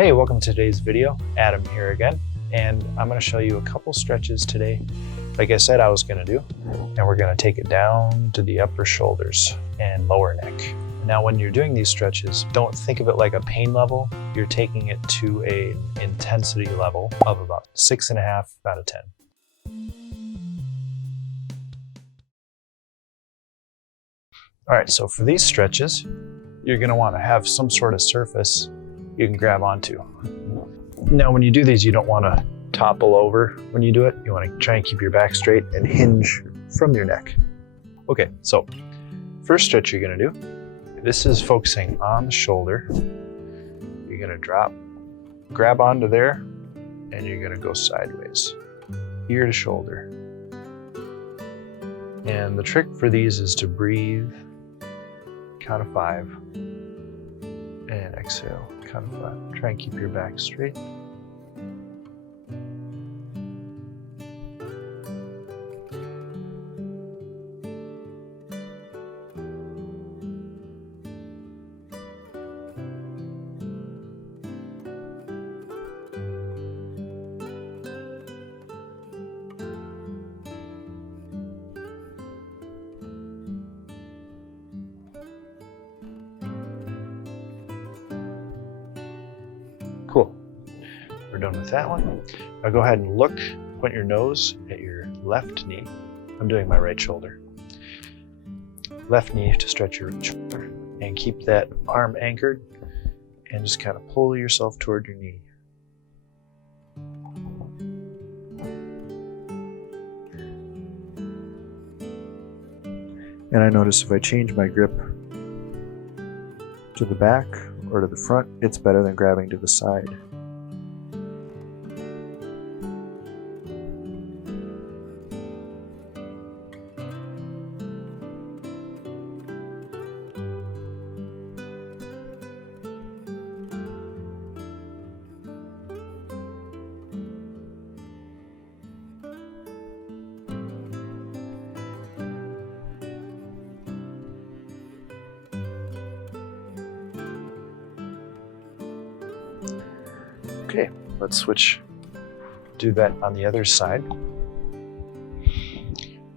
Hey, welcome to today's video. Adam here again, and I'm going to show you a couple stretches today, like I said I was going to do, and we're going to take it down to the upper shoulders and lower neck. Now, when you're doing these stretches, don't think of it like a pain level. You're taking it to an intensity level of about 6.5 out of 10. All right, so for these stretches, you're going to want to have some sort of surface you can grab onto. Now, when you do these, you don't want to topple over when you do it. You want to try and keep your back straight and hinge from your neck. Okay, so first stretch you're going to do, this is focusing on the shoulder. You're going to drop, grab onto there, and you're going to go sideways, ear to shoulder. And the trick for these is to breathe, count of 5, and exhale, count of 5. Try and keep your back straight. Cool. We're done with that one. Now go ahead and look, point your nose at your left knee. I'm doing my right shoulder. Left knee to stretch your right shoulder, and keep that arm anchored and just kind of pull yourself toward your knee. And I notice if I change my grip to the back or to the front, it's better than grabbing to the side. Okay, let's switch, do that on the other side.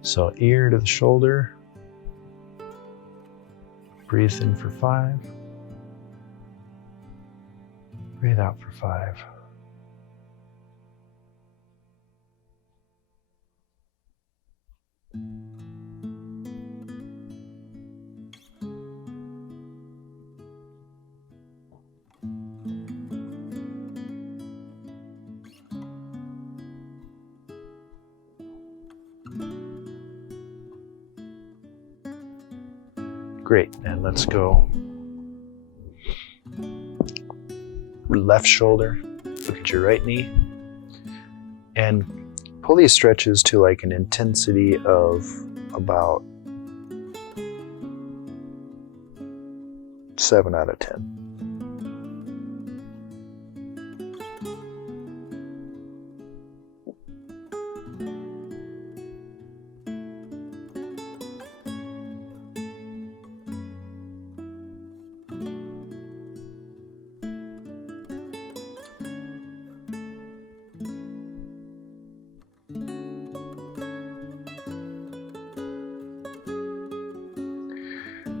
So ear to the shoulder, breathe in for 5, breathe out for 5. Great, and let's go left shoulder, look at your right knee, and pull these stretches to like an intensity of about 7 out of 10.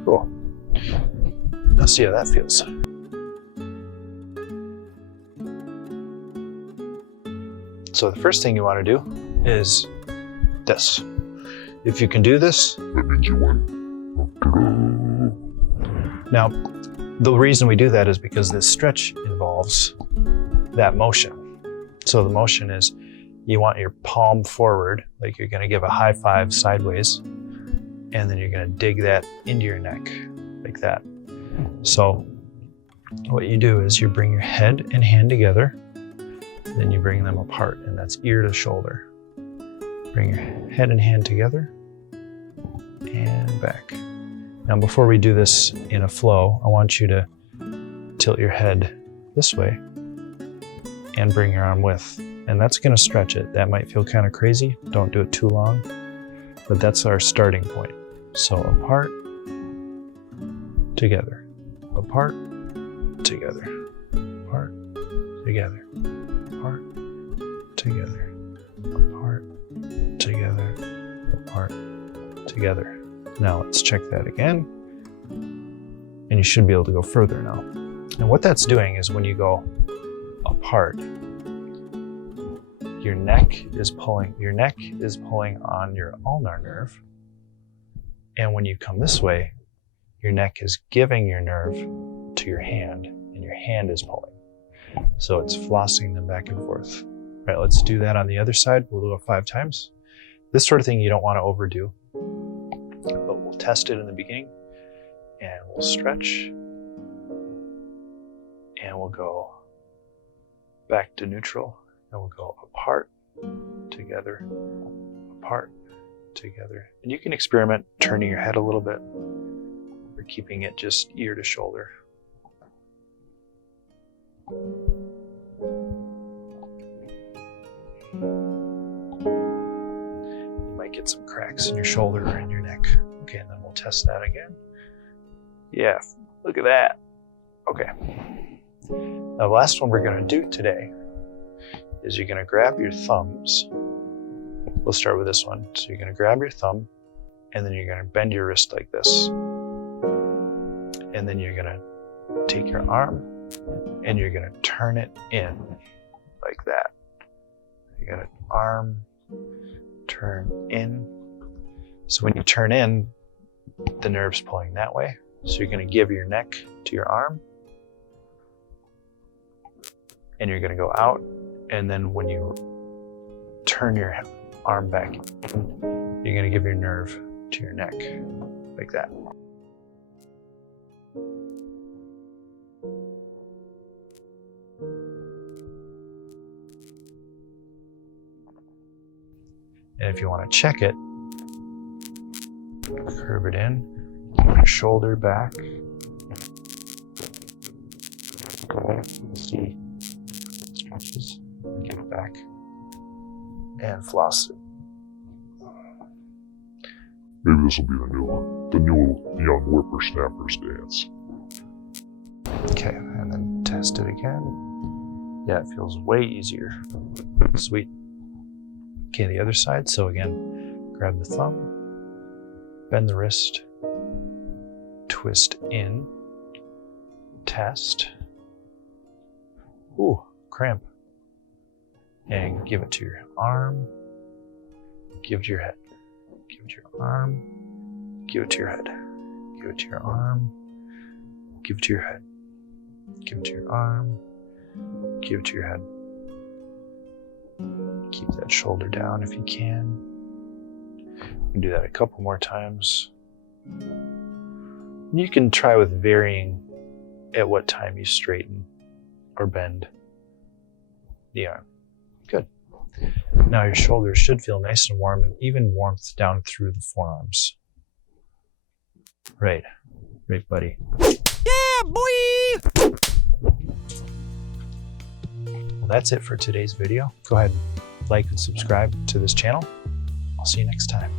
Cool. Let's see how that feels. So the first thing you want to do is this. If you can do this, that means you win. Now, the reason we do that is because this stretch involves that motion. So the motion is you want your palm forward, like you're going to give a high 5 sideways, and then you're going to dig that into your neck like that. So what you do is you bring your head and hand together, then you bring them apart, and that's ear to shoulder. Bring your head and hand together and back. Now before we do this in a flow, I want you to tilt your head this way and bring your arm with, and that's going to stretch it. That might feel kind of crazy. Don't do it too long, but that's our starting point. So apart, together, apart, together, apart, together, apart, together, apart, together, apart, together. Now let's check that again. And you should be able to go further now. And what that's doing is when you go apart, your neck is pulling on your ulnar nerve. And when you come this way, your neck is giving your nerve to your hand, and your hand is pulling. So it's flossing them back and forth. All right, let's do that on the other side. We'll do it 5 times. This sort of thing you don't want to overdo, but we'll test it in the beginning, and we'll stretch, and we'll go back to neutral, and we'll go apart, together, apart, together. And you can experiment turning your head a little bit or keeping it just ear to shoulder. You might get some cracks in your shoulder or in your neck. Okay, and then we'll test that again. Yeah, look at that. Okay. Now the last one we're going to do today is you're going to grab your thumbs. We'll start with this one. So you're going to grab your thumb, and then you're going to bend your wrist like this. And then you're going to take your arm, and you're going to turn it in like that. You got an arm, turn in. So when you turn in, the nerve's pulling that way. So you're going to give your neck to your arm, and you're going to go out. And then when you turn your arm back in, you're going to give your nerve to your neck like that. And if you want to check it, curve it in, put your shoulder back. Go, see, stretches, give it back, and floss it. Maybe this will be the new young whippersnapper's dance. Okay, and then test it again. Yeah, it feels way easier. Sweet. Okay, the other side. So again, grab the thumb, bend the wrist, twist in, test. Ooh, cramp. And give it to your arm, give it to your head. Give it to your arm, give it to your head. Give it to your arm, give it to your head. Give it to your arm, give it to your head. Keep that shoulder down if you can. You can do that a couple more times. You can try with varying at what time you straighten or bend the arm. Good. Now your shoulders should feel nice and warm, and even warmth down through the forearms. Right, buddy. Yeah, boy! Well, that's it for today's video. Go ahead and like and subscribe to this channel. I'll see you next time.